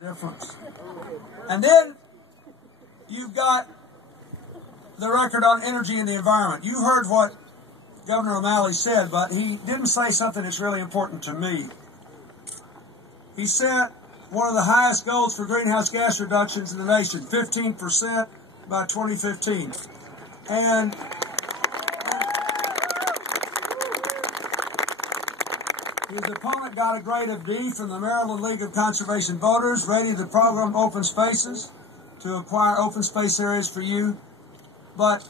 difference. And then you've got the record on energy and the environment. You heard what Governor O'Malley said, but he didn't say something that's really important to me. He set one of the highest goals for greenhouse gas reductions in the nation, 15% by 2015. And his opponent got a grade of D from the Maryland League of Conservation Voters, rating the program Open Spaces to acquire open space areas for you. But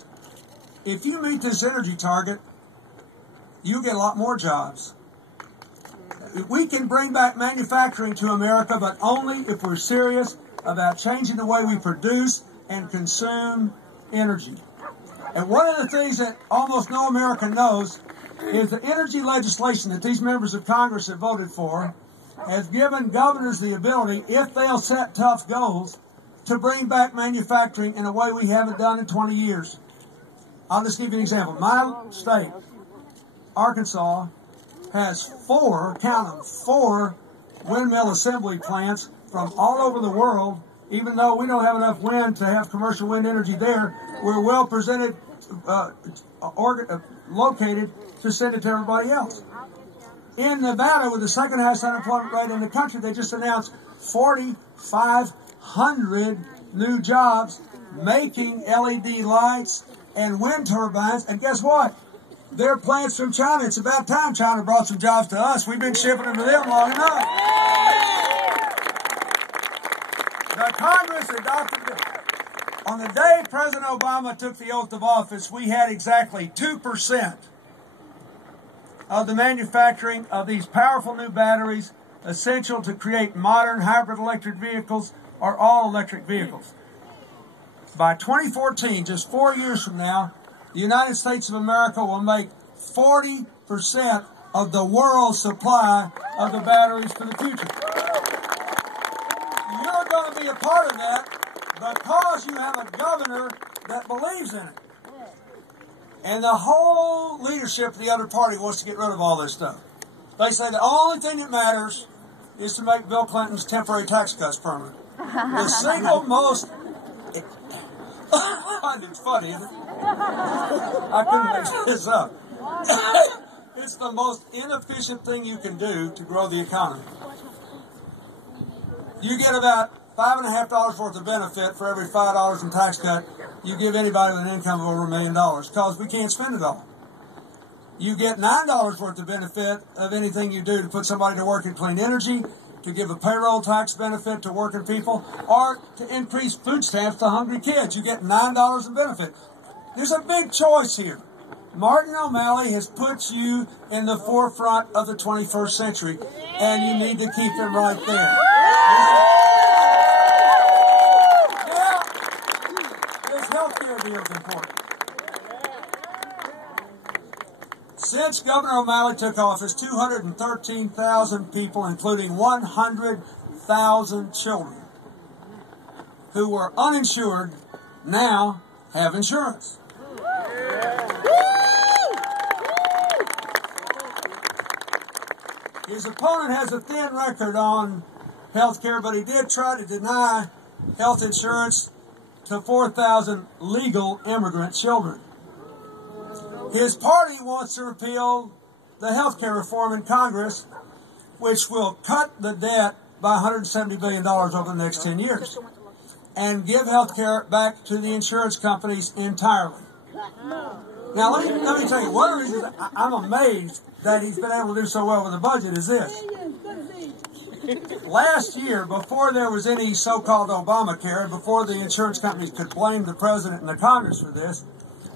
if you meet this energy target, you get a lot more jobs. We can bring back manufacturing to America, but only if we're serious about changing the way we produce and consume energy. And one of the things that almost no American knows is the energy legislation that these members of Congress have voted for has given governors the ability, if they'll set tough goals, to bring back manufacturing in a way we haven't done in 20 years. I'll just give you an example. My state, Arkansas, has four windmill assembly plants from all over the world. Even though we don't have enough wind to have commercial wind energy there, we're well presented, located to send it to everybody else. In Nevada, with the second highest unemployment rate in the country, they just announced 4,500 new jobs making LED lights and wind turbines. And guess what? They're plants from China. It's about time China brought some jobs to us. We've been shipping them to them long enough. The Congress adopted it. On the day President Obama took the oath of office, we had exactly 2% of the manufacturing of these powerful new batteries essential to create modern hybrid electric vehicles or all-electric vehicles. By 2014, just 4 years from now, the United States of America will make 40% of the world's supply of the batteries for the future. You're going to be a part of that because you have a governor that believes in it. And the whole leadership of the other party wants to get rid of all this stuff. They say the only thing that matters is to make Bill Clinton's temporary tax cuts permanent. The single most... It's funny, isn't it? I couldn't make this up. It's the most inefficient thing you can do to grow the economy. You get about $5.50 worth of benefit for every $5 in tax cut you give anybody with an income of over $1 million, because we can't spend it all. You get $9 worth of benefit of anything you do to put somebody to work in clean energy, to give a payroll tax benefit to working people, or to increase food stamps to hungry kids. You get $9 in benefit. There's a big choice here. Martin O'Malley has put you in the forefront of the 21st century, and you need to keep him right there. Now, this health care deal is important. Since Governor O'Malley took office, 213,000 people, including 100,000 children who were uninsured, now have insurance. His opponent has a thin record on health care, but he did try to deny health insurance to 4,000 legal immigrant children. His party wants to repeal the health care reform in Congress, which will cut the debt by $170 billion over the next 10 years and give health care back to the insurance companies entirely. Now, let me tell you, one of the reasons I'm amazed that he's been able to do so well with the budget is this. Last year, before there was any so-called Obamacare, before the insurance companies could blame the president and the Congress for this,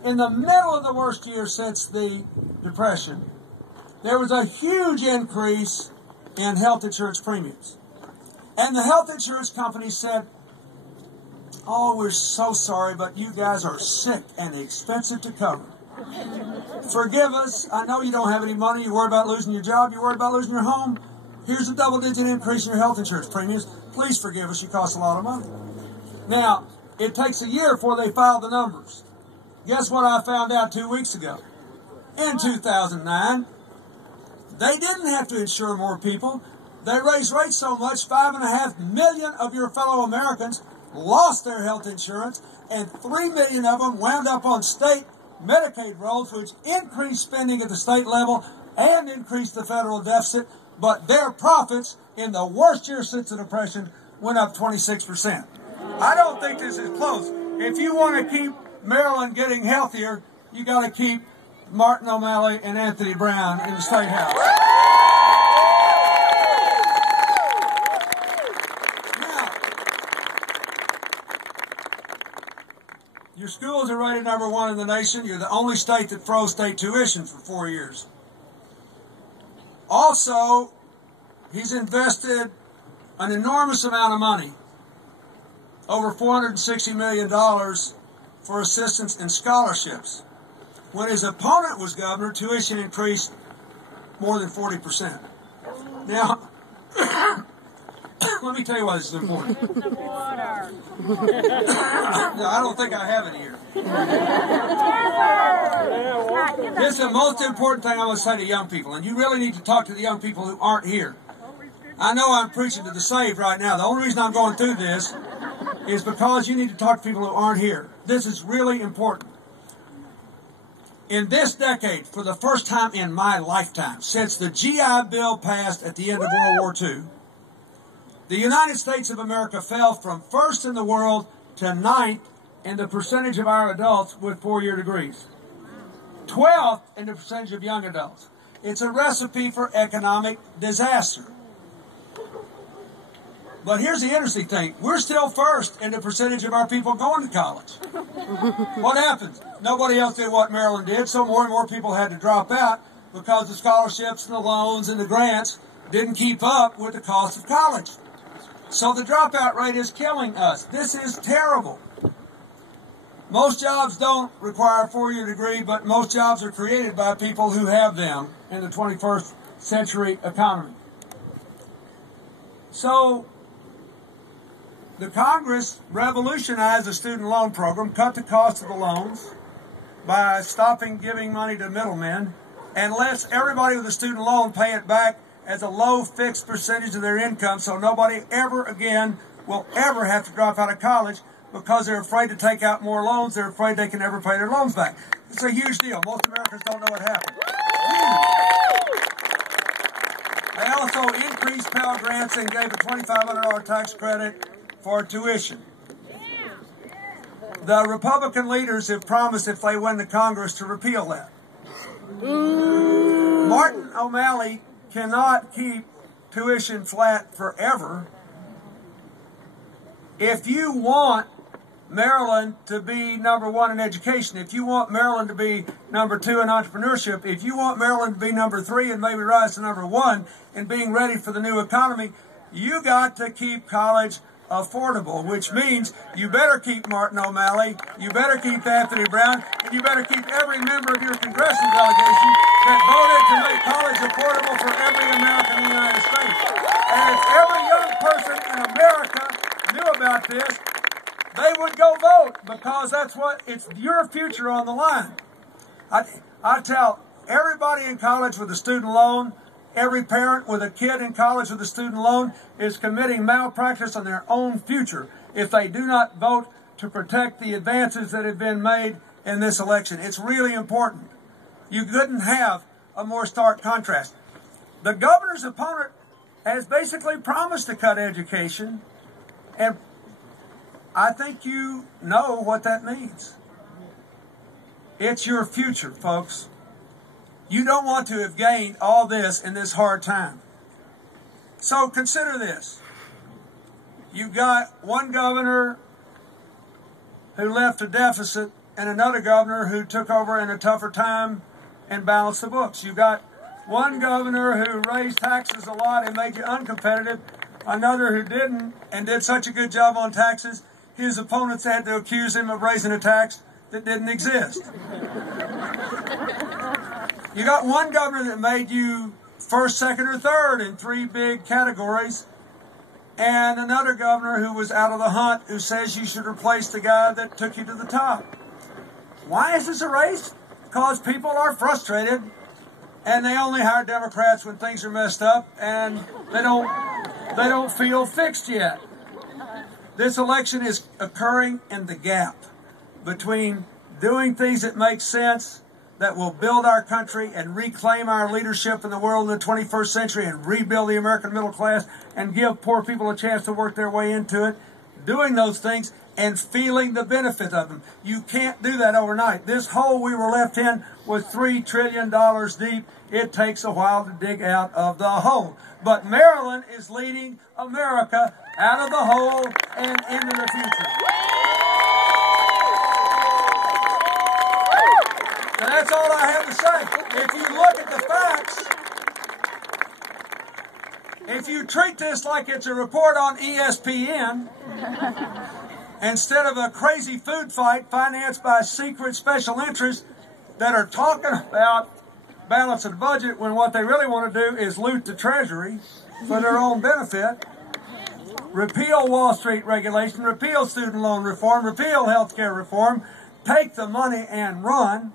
in the middle of the worst year since the Depression, there was a huge increase in health insurance premiums. And the health insurance companies said, "Oh, we're so sorry, but you guys are sick and expensive to cover. Forgive us. I know you don't have any money. You're worried about losing your job. You're worried about losing your home. Here's a double-digit increase in your health insurance premiums. Please forgive us. You cost a lot of money." Now, it takes a year before they file the numbers. Guess what I found out 2 weeks ago? In 2009, they didn't have to insure more people. They raised rates so much, 5.5 million of your fellow Americans lost their health insurance, and 3 million of them wound up on state Medicaid rolls, which increased spending at the state level and increased the federal deficit, but their profits in the worst year since the Depression went up 26%. I don't think this is close. If you want to keep Maryland getting healthier, you got to keep Martin O'Malley and Anthony Brown in the State House. Now, your schools are rated #1 in the nation. You're the only state that froze state tuition for 4 years. Also, he's invested an enormous amount of money, over $460 million, for assistance in scholarships. When his opponent was governor, tuition increased more than 40%. Now, let me tell you why this is important. No, I don't think I have it here. This is the most important thing I want to say to young people, and you really need to talk to the young people who aren't here. I know I'm preaching to the saved right now. The only reason I'm going through this is because you need to talk to people who aren't here. This is really important. In this decade, for the first time in my lifetime, since the GI Bill passed at the end of World War II, the United States of America fell from first in the world to 9th in the percentage of our adults with 4-year degrees. 12th in the percentage of young adults. It's a recipe for economic disaster. But here's the interesting thing. We're still first in the percentage of our people going to college. What happens? Nobody else did what Maryland did, so more and more people had to drop out because the scholarships and the loans and the grants didn't keep up with the cost of college. So the dropout rate is killing us. This is terrible. Most jobs don't require a 4-year degree, but most jobs are created by people who have them in the 21st century economy. So the Congress revolutionized the student loan program, cut the cost of the loans by stopping giving money to middlemen, and lets everybody with a student loan pay it back as a low fixed percentage of their income, so nobody ever again will ever have to drop out of college because they're afraid to take out more loans. They're afraid they can never pay their loans back. It's a huge deal. Most Americans don't know what happened. They also increased Pell Grants and gave a $2,500 tax credit for tuition. The Republican leaders have promised if they win the Congress to repeal that. Martin O'Malley cannot keep tuition flat forever. If you want Maryland to be #1 in education, if you want Maryland to be #2 in entrepreneurship, if you want Maryland to be #3 and maybe rise to #1 in being ready for the new economy, you got to keep college affordable, which means you better keep Martin O'Malley, you better keep Anthony Brown, and you better keep every member of your congressional delegation that voted to make college affordable for every American in the United States. And if every young person in America knew about this, they would go vote, because it's your future on the line. I tell everybody in college with a student loan, every parent with a kid in college with a student loan is committing malpractice on their own future if they do not vote to protect the advances that have been made in this election. It's really important. You couldn't have a more stark contrast. The governor's opponent has basically promised to cut education, and I think you know what that means. It's your future, folks. You don't want to have gained all this in this hard time. So consider this. You've got one governor who left a deficit and another governor who took over in a tougher time and balanced the books. You've got one governor who raised taxes a lot and made you uncompetitive, another who didn't and did such a good job on taxes, his opponents had to accuse him of raising a tax that didn't exist. You got one governor that made you first, second, or third in 3 big categories, and another governor who was out of the hunt who says you should replace the guy that took you to the top. Why is this a race? Because people are frustrated and they only hire Democrats when things are messed up and they don't feel fixed yet. This election is occurring in the gap between doing things that make sense, that will build our country and reclaim our leadership in the world in the 21st century and rebuild the American middle class and give poor people a chance to work their way into it, doing those things and feeling the benefit of them. You can't do that overnight. This hole we were left in was $3 trillion deep. It takes a while to dig out of the hole. But Maryland is leading America out of the hole and into the future. So that's all I have to say. If you look at the facts, if you treat this like it's a report on ESPN, instead of a crazy food fight financed by secret special interests that are talking about balance of the budget when what they really want to do is loot the Treasury for their own benefit, repeal Wall Street regulation, repeal student loan reform, repeal health care reform, take the money and run.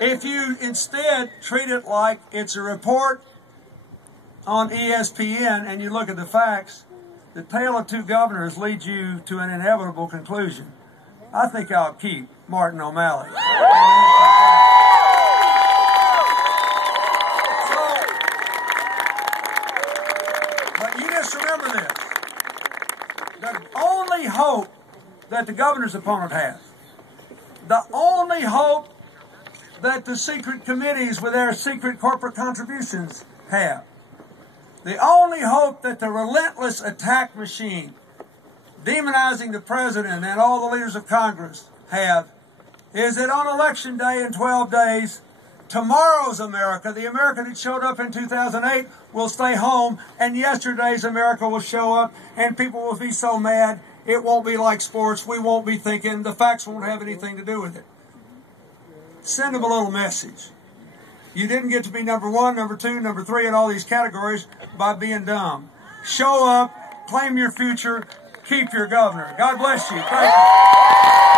If you instead treat it like it's a report on ESPN and you look at the facts, the tale of two governors leads you to an inevitable conclusion. I think I'll keep Martin O'Malley. But you just remember this. The only hope that the governor's opponent has, the only hope that the secret committees with their secret corporate contributions have, the only hope that the relentless attack machine demonizing the president and all the leaders of Congress have is that on Election Day in 12 days, tomorrow's America, the America that showed up in 2008, will stay home, and yesterday's America will show up, and people will be so mad, it won't be like sports, we won't be thinking, the facts won't have anything to do with it. Send them a little message. You didn't get to be number one, number two, number three in all these categories by being dumb. Show up, claim your future, keep your governor. God bless you. Thank you.